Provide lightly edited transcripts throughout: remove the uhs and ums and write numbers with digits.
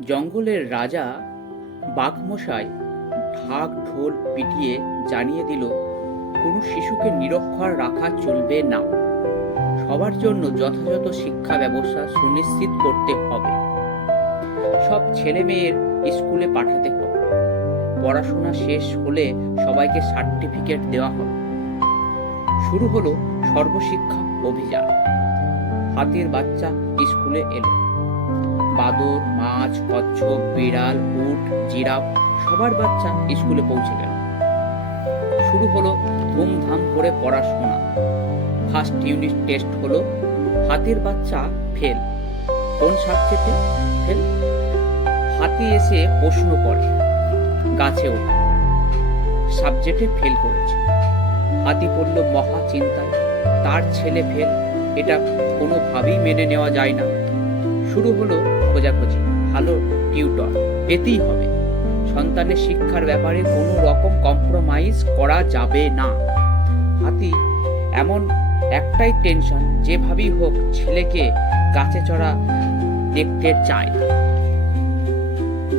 জঙ্গলের রাজা বাঘমশাই ঢাক ঢোল পিটিয়ে জানিয়ে দিল, কোনো শিশুকে নিরক্ষর রাখা চলবে না। সবার জন্য যথাযথ শিক্ষা ব্যবস্থা সুনিশ্চিত করতে হবে। সব ছেলে মেয়ের স্কুলে পাঠাতে হবে। পড়াশোনা শেষ হলে সবাইকে সার্টিফিকেট দেওয়া হবে। শুরু হলো সর্বশিক্ষা অভিযান। হাতির বাচ্চা স্কুলে এলো। বাদর, মাছ, কচ্ছপ, বিড়াল, উট, জিরাফ সবার বাচ্চা স্কুলে পৌঁছে গেল। শুরু হলো ধুমধাম করে পড়াশোনা। ফার্স্ট ইউনিট টেস্ট হলো। হাতির বাচ্চা ফেল। কোন সাবজেক্টে ফেল? হাতি এসে প্রশ্ন করে, গাছে ওঠা সাবজেক্টে ফেল করেছে। হাতি পড়ল মহা চিন্তায়, তার ছেলে ফেল, এটা কোনোভাবেই মেনে নেওয়া যায় না। শুরু হলো খোঁজাখুঁজি। ভালো টিউটর পেতেই হবে। সন্তানের শিক্ষার ব্যাপারে কোনো রকম কম্প্রোমাইজ করা যাবে না। হাতি এমন একটাই টেনশন, যেভাবেই হোক ছেলেকে গাছে চড়া দেখতে চায়।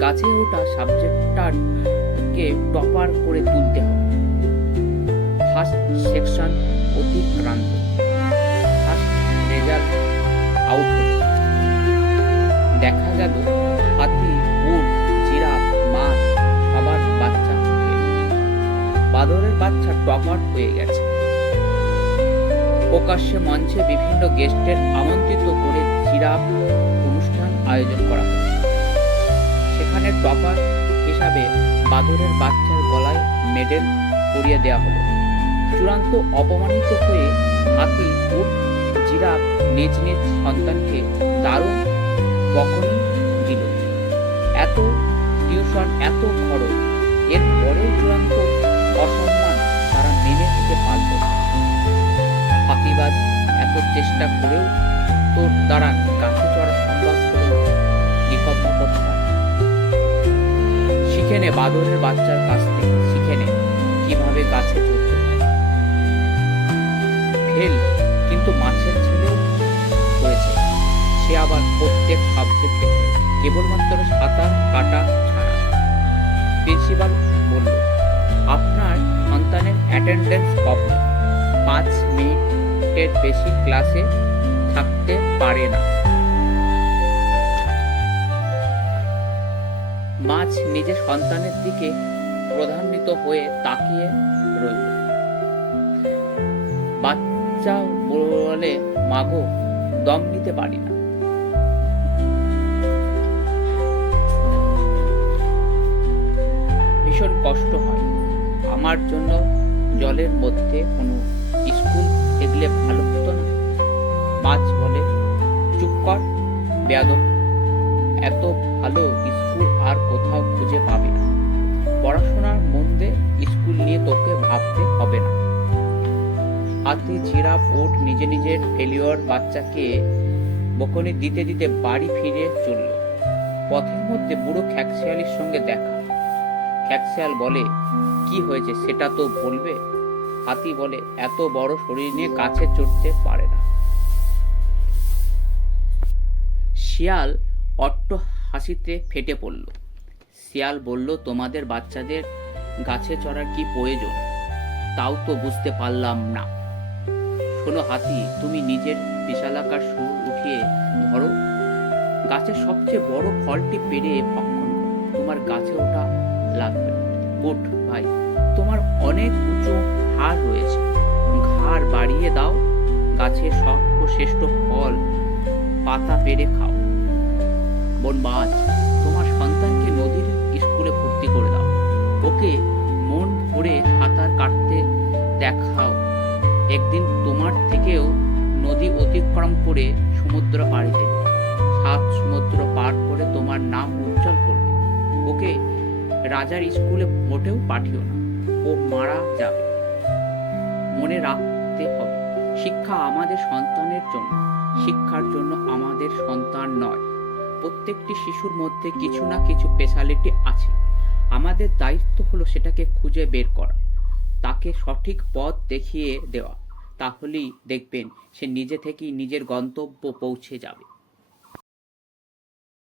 গাছে ওঠা সাবজেক্টটাকে টপার করে তুলতে হবে। ফার্স্ট সেকশন অতিক্রান্ত। ফার্স্ট রেজাল্ট আউট হল। দেখা গেল হাতি, উট, জিরাফ, মাছ সবার বাচ্চা ফেল। বাদরের বাচ্চা টপার হয়ে গেছে। প্রকাশ্যে মঞ্চে বিভিন্ন গেস্টের আমন্ত্রিত করে জিরাফ অনুষ্ঠান আয়োজন করা হলো। সেখানে টপার হিসাবে বাদরের বাচ্চার গলায় মেডেল পরিয়ে দেওয়া হলো। চূড়ান্ত অপমানিত হয়ে হাতি, উট, জিরাফ নিজ নিজ সন্তানকে দারুণ বকুনি দিল। এত টিউশন, এত খরচ, এর পরেও চূড়ান্ত অসম্মান তারা মেনে নিতে পারল না। ফাঁকিবাজ এত চেষ্টা করেও তোর দ্বারা গাছে চড়া সম্ভব হল না। নিকম্ম কথা। শিখে নে বাদরের বাচ্চার কাছ থেকে, শিখে নে কিভাবে গাছে চড়তে হয়। ফেল কিন্তু মাছের ছেলেও হয়েছে। সে আবার প্রত্যেক সাবজেক্টে কেবলমাত্র সাঁতার কাটা ছাড়া। প্রিন্সিপাল বলল, আপনার সন্তানের অ্যাটেন্ডেন্স প্রবলেম। 5 মিনিটের বেশি ক্লাসে থাকতে পারে না। মাছ নিজের সন্তানের দিকে ক্রোধান্বিত হয়ে তাকিয়ে রইল। বাচ্চা বলে, মাগো, দম নিতে পারি না। ভীষণ কষ্ট হয়। আমার জন্য জলের মধ্যে কোনো স্কুল দেখলে ভালো হতো না? মাছ বলে, চুপ কর বেয়াদব, এত ভালো স্কুল আর কোথাও খুঁজে পাবে না। পড়াশোনার মন দে, স্কুল নিয়ে তোকে ভাবতে হবে না। হাতি, জিরাফ, উট নিজে নিজের ফেলিওর বাচ্চাকে বকুনি দিতে দিতে বাড়ি ফিরে চলল। পথের মধ্যে বুড়ো খ্যাকশিয়ালির সঙ্গে দেখা। খ্যাকশিয়াল বলে, কি হয়েছে সেটা তো বলবে। হাতি বলে, এত বড় শরীর নিয়ে গাছে চড়তে পারে না। শিয়াল অট্ট হাসিতে ফেটে পড়ল। শিয়াল বলল, তোমাদের বাচ্চাদের গাছে চড়ার কি প্রয়োজন, তাও তো বুঝতে পারলাম না। শোনো হাতি, তুমি নিজের বিশালাকার সুর উঠিয়ে ধরো। গাছের সবচেয়ে বড় ফলটি পেরে ভক্ষণ করো। তোমার গাছে ওঠা লাগবে। উঠ ভাই, তোমার অনেক উঁচু হাড় রয়েছে, ঘাড় বাড়িয়ে দাও। গাছের সর্বশ্রেষ্ঠ ফল পাতা পেরে খাও। বোন মাছ, তোমার সন্তানকে নদীর স্কুলে ভর্তি করে দাও। ওকে মন ভরে সাঁতার কাটতে দেখাও। একদিন তোমার থেকেও নদী অতিক্রম করে সমুদ্র পাড়ি দেবে। 7 সমুদ্র পার করে তোমার নাম উজ্জ্বল করবে। ওকে রাজার স্কুলে মোটেও পাঠিও না, ও মারা যাবে। মনে রাখতে হবে, শিক্ষা আমাদের সন্তানের জন্য, শিক্ষার জন্য আমাদের সন্তান নয়। প্রত্যেকটি শিশুর মধ্যে কিছু না কিছু স্পেশালিটি আছে। আমাদের দায়িত্ব হলো সেটাকে খুঁজে বের করা, তাকে সঠিক পথ দেখিয়ে দেওয়া। তাহলেই দেখবেন সে নিজে থেকেই নিজের গন্তব্য পৌঁছে যাবে।